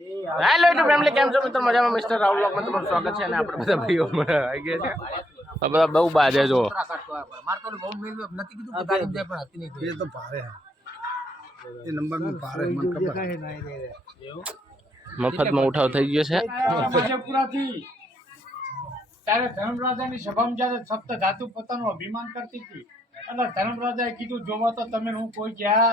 Hello YouTube family, કેમ છો મિત્રો? મજામાં? મિસ્ટર રાહુલ વ્લોગમાં તમારું સ્વાગત છે. અને આપણે બધા ભાઈઓ આવી ગયા છે. આ બધા બહુ બાજે જો મફતમાં ઉઠાવ થઈ ગયો છે. ત્યારે ધર્મરાજાની સભામાં જયારે સપ્ત ધાતુ પોતાનું અભિમાન કરતી હતી અને ધર્મરાજાએ કીધું જોવા તો તમે હું કોઈ ગયા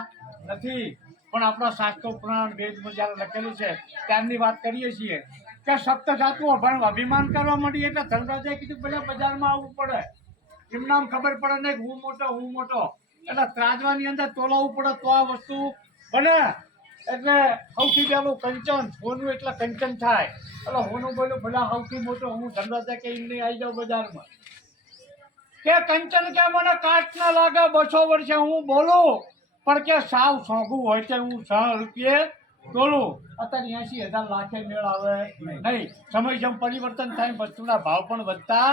નથી, પણ આપણા શાસ્ત્રો પુરાણ વેદમાં જયારે લખેલું છે ત્યારની વાત કરીએ છીએ કે સપ્ત ધાતુ અભિમાન કરવા માંડી એટલે ધર્મરાજાએ કીધું પેલા બજારમાં આવવું પડે, એમ નામ ખબર પડે નહીં હું મોટો એટલે ત્રાજવાની અંદર તોલાવવું પડે તો આ વસ્તુ બને. એટલે સૌથી પહેલું કંચન, હોનું એટલે કંચન થાય. એટલે હોનું બોલ્યું ભલા સૌથી મોટો હું ધનરાજા કે એમ નહીં આવી જાઉં બજારમાં કે કંચન કે મને કાટ ના લાગે 200 વર્ષે હું બોલું, પણ કે સાવ સોંગું હોય છે હું 100 રૂપિયે તોલું. અત્યારે 80,000 લાખે મેળ આવે નહીં. સમય જેમ પરિવર્તન થાય વસ્તુના ભાવ પણ વધતા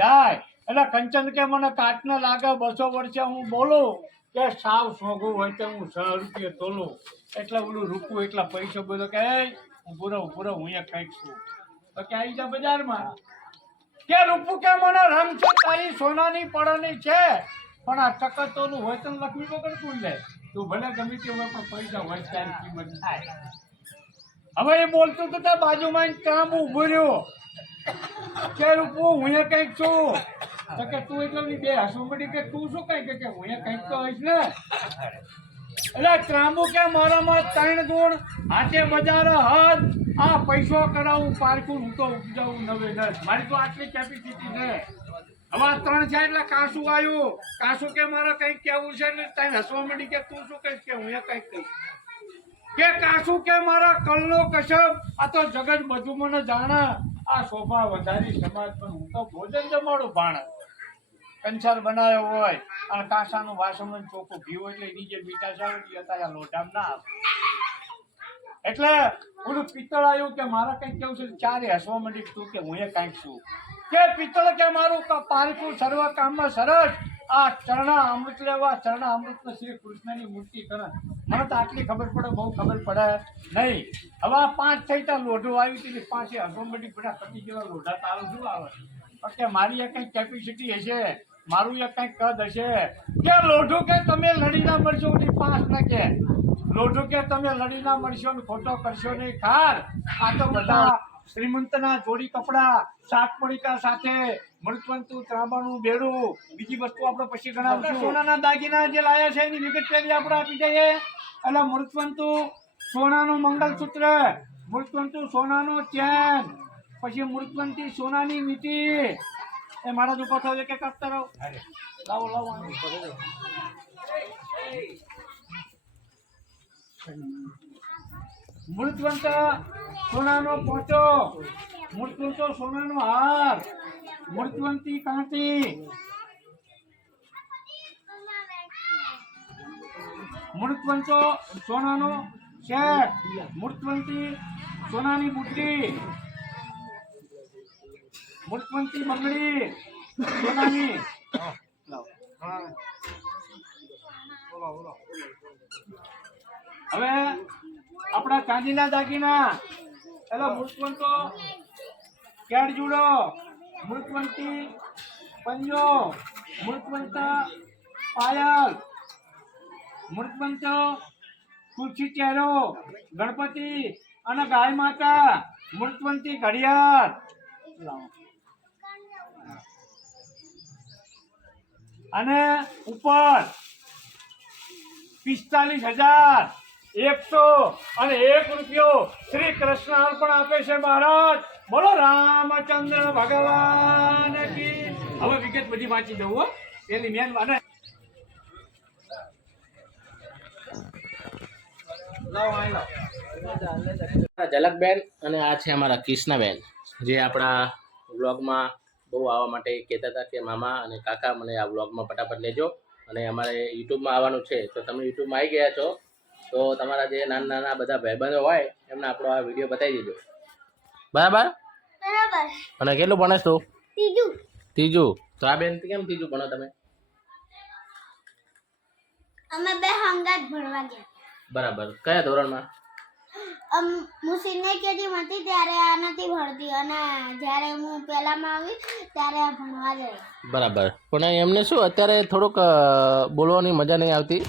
જાય. એટલે કંચન કે મને કાટ ના લાગે 200 વર્ષે હું બોલું, કે સાવ સોંગું હોય તો હું 100 રૂપિયે તોલું. એટલે ઓલું રૂપું એટલા પૈસો બોલો કે હું પૂરો હું અહીંયા કંઈક છું તો કે આવી જા બજારમાં કે રૂપું કે મને રંગ છે તારી સોનાની પડની છે, પણ આ ચકતોનું હોય તો લક્ષ્મી વગર તું લે તું ભલે ગમે તે હોય પણ પૈસા હોય ત્યારે કિંમત થાય. હવે એ બોલતું તો ત્યાં બાજુમાં કામ ઉભું રહ્યો કે રૂપું હું અહીંયા કંઈક છું તો કે તું એટલે બે હસવું પડી કે તું શું કઈ કે હું અહીંયા કંઈક તો હોઈશ ને. એટલે ત્રાંબુ કે મારામાં 3 ગુણ હાથે બજાર હદ આ પૈસો કરાવું પારકું હું તો ઉપજાવું નવે દસ, મારી તો આટલી કેપેસિટી છે. હવે 3 છે એટલે કાસુ આવ્યું. કાસુ કે મારે કંઈક કેવું છે ને તને હસવા માંડી કે તું શું કહીશ કે હું કંઈક કહીશ કે કાસુ કે મારા કલનો કશબ આ તો જગત બધું મને જાણે, આ શોભા વધારી સમાજ પણ હું તો ભોજન જમાડું ભાણે. કંસાર બનાવ્યો હોય અને કાંસાનું વાસણ ચોખ્ખું ઘી હોય એટલે એની જે મીઠાશ આવે અત્યારે લોટામાં ના આવે. એટલે ઓલું પિત્તળ આવ્યું કે મારા કંઈક કેવું છે ચારે હસવા માંડી તું કે હું કંઈક છું કે પિત્તળ કે મારું પારકું સર્વ કામમાં સરસ આ ચરણા અમૃત લેવા ચરણા અમૃત શ્રી કૃષ્ણની મૂર્તિ કરે. મને તો આટલી ખબર પડે બહુ ખબર પડે નહીં. હવે 5 થઈ ત્યાં લોઢો આવી હતી 5 હસવા માંડી બધા પતિ જેવા લોઢા તારું શું આવે કે મારી એ કંઈક કેપેસિટી હશે, મારું એ કંઈક કદ હશે કે લોઢું કે તમે લડી ના મળશો 5 ના કે લોઢું કે તમે લડી ના મળશો ને ખોટો કરશો નહીં ખાર. આ તો બધા શ્રીમંતના જોડી કપડા 7 પડીકા સાથે મૃતવંતુ ત્રાંબાનું બેડું બીજી વસ્તુ આપણે પછી ગણાવશું. સોનાના દાગીના જે લાયા છે એની વિગત પહેલી આપણે આપી દઈએ. એટલે મૃતવંતુ સોનાનું મંગલસૂત્ર, મૃતવંતુ સોનાનો ચેન, પછી મૃતવંતી સોનાની વીંટી. એ મારા જ ઉપર થયો કે કાપતા રહો. લાવો મૃતવંત સોનાનો પોચો, મૃતવંતો સોનાનો હાર, મૃતવંતી કાંટી, મૃતવંતો સોનાનો સેટ, મૃતવંતી સોનાની બુટ્ટી, મૃતવંતી બંગડી સોનાની. હવે આપણા ચાંદીના દાગીના એટલે મૃતવંતો કેડ જુડો, મૃતવંતી પંજો, મૃતવંતા પાયલ, મૃતવંત તુલસી ચહેરો, ગણપતિ અને ગાય માતા, મૃતવંતી ઘડિયાળ અને ઉપર 45,101 રૂપિયો શ્રી કૃષ્ણ અર્પણ આપે છે મહારાજ. બોલો રામચંદ્ર ભગવાન કી. હવે વિગત બધી વાંચી દઉં હો પેલી મેન વાત. ઝલકબેન અને આ છે અમારા કૃષ્ણાબેન, જે આપણા વ્લોગમાં બહુ આવવા માટે કહેતા હતા કે મામા અને કાકા મને આ વ્લોગમાં ફટાફટ લેજો. અને અમારે યુટ્યુબમાં આવવાનું છે તો તમે યુટ્યુબમાં આવી ગયા છો તો તમારા જે નાના બધા ભાઈબંધો હોય એમને આપણો આ વિડીયો બતાવી દેજો. બરાબર? અને કેટલું ભણેશ તું? ત્રીજું. તો આ બેન કેમ ત્રીજું ભણો તમે? અમે બે હંગાત ભણવા ગયા. બરાબર. કયા ધોરણમાં? હું સિનિયર કેજીમાં હતી ત્યારે આ નથી ભણતી અને જ્યારે હું પહેલામાં આવી ત્યારે આ ભણવા જાય. બરાબર. પણ એમને શું અત્યારે થોડુંક બોલવાની મજા નહીં આવતી.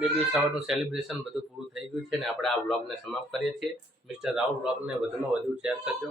બેબી શાવરનું સેલિબ્રેશન બધું પૂરું થઈ ગયું છે ને આપણે આ વ્લોગને સમાપ્ત કરીએ છીએ. મિસ્ટર રાહુલ વ્લોગને વધુમાં વધુ શેર કરજો.